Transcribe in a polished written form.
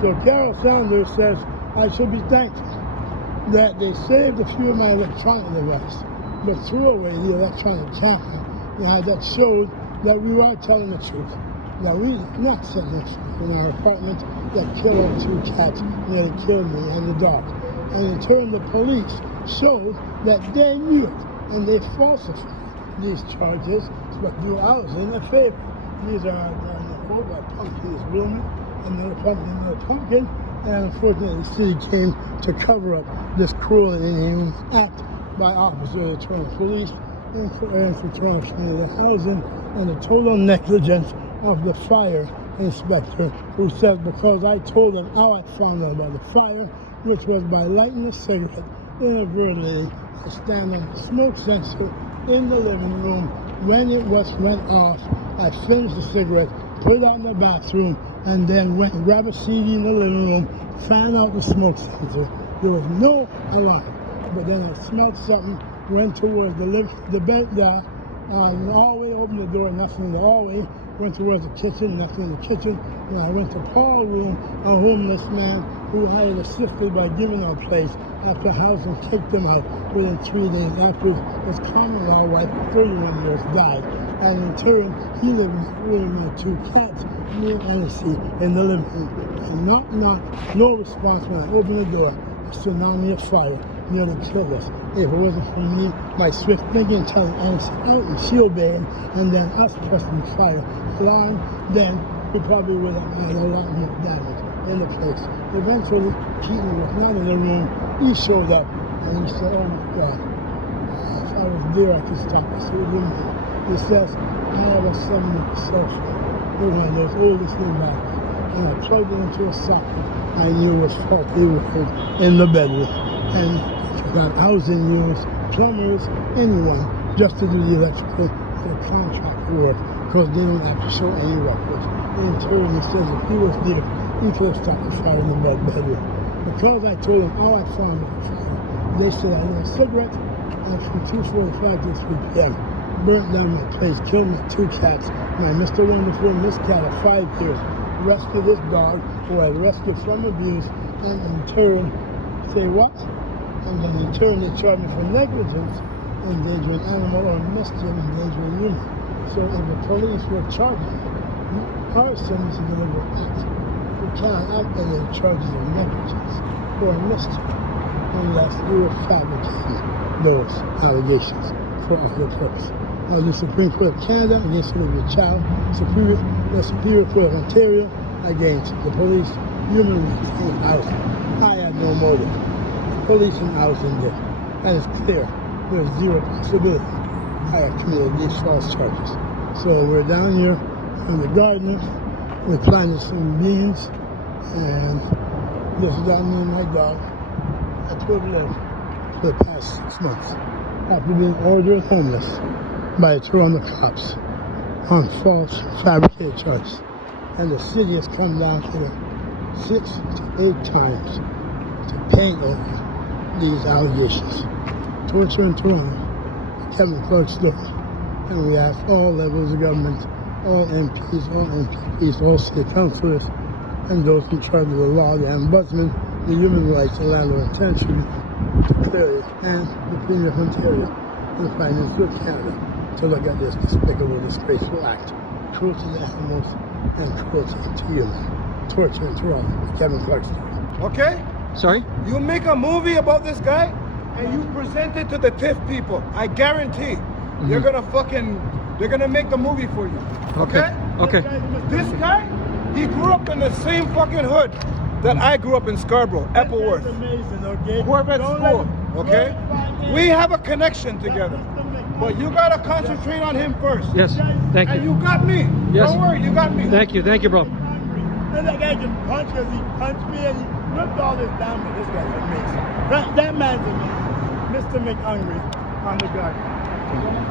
So Carol Sanders says, I should be thankful that they saved a few of my electronic devices, but threw away the electronic camera that showed that we were telling the truth, that we did not set in our apartment that killed our 2 cats, nearly killed me and the dog. And in turn, the police showed that they knew it, and they falsified these charges, but do ours in their favor. These are the whole pumpkin is blooming, another pumpkin, and unfortunately the city came to cover up this cruel and inhuman act by officers of the Toronto Police and for Toronto the housing and the total negligence of the fire inspector, who says because I told him how I found out about the fire, which was by lighting a cigarette inadvertently, I stand on the smoke sensor in the living room. When it went off, I finished the cigarette, put it out in the bathroom, and then went and grabbed a CD in the living room, found out the smoke sensor. There was no alarm, but then I smelled something, went towards the bed, the hallway, opened the door, nothing in the hallway, went towards the kitchen, nothing in the kitchen. Then I went to Paul's room, a homeless man who had assisted by giving our place after housing kicked him out within 3 days after his common law wife, 31 years, died. And in turn, he lived with my 2 cats, me and Annecy, in the living room. And no response when I opened the door. A tsunami of fire nearly killed us. If it wasn't for me, my swift thinking telling Annecy out and she obeyed, and then us pressing the fire alarm, then we probably would have had a lot more damage in the place. Eventually, Keaton was not in the room. He showed up and he said, oh my God, if I was there, I could stop this. He says, I have a 7-inch cell phone. It was one of those oldest new batteries. And I plugged it into a socket I knew was faulty wired in the bedroom. And I got housing units, plumbers, anyone, just to do the electrical for the contract work, because they don't have to show any records. And in turn, he says if he was there, he could have stopped the fire in the bedroom. Because I told them all I found was the fire, they said I had a cigarette, and from 2:45 to 3 p.m., burnt down my place, killed my 2 cats, my Mr. Wonderful Miss Cat of 5 years, rescued this dog who I rescued from abuse, and in turn, say what? And then in turn they charged me for negligence, endangering animal, or mischief, endangering human. So if the police were charging me, arson is a deliberate act. You cannot act under the charges of negligence or mischief unless you were fabricating those allegations for other purpose. The Supreme Court of Canada against Olivia Chow, the Superior Court of Ontario against the police, human rights, and housing. I had no motive. Police and housing did. And it's clear there's zero possibility I have committed these false charges. So we're down here in the garden. We planted some beans, and this is down me and my dog. That's where we live for the past 6 months after being ordered homeless by the Toronto cops on false fabricated charges. And the city has come down here 6 to 8 times to paint over these allegations. Torture in Toronto, Kevin Clarke's story. And we ask all levels of government, all MPs, all city councillors, and those in charge of the law, the ombudsman, the human rights, the landlord and tenant tribunal, to clear it, and the Premier of Ontario, and the Prime Minister of Canada, to look at this despicable, disgraceful act, cruelty to animals and cruelty to humans. Torture in Toronto, Kevin Clarke's story. Okay? Sorry? You make a movie about this guy and you present it to the TIFF people. I guarantee they're gonna make the movie for you. Okay? Okay. This guy, he grew up in the same fucking hood that I grew up in Scarborough, Appleworth. That's amazing, okay? Corvette School, okay? We have a connection together. But you gotta concentrate on him first. Yes, thank And you. you got me. Yes. Don't worry, you got me. Thank you, bro. And that guy can punch because he punched me and he ripped all this down. But this guy's amazing. That man's amazing. Mr. McHungry on the garden.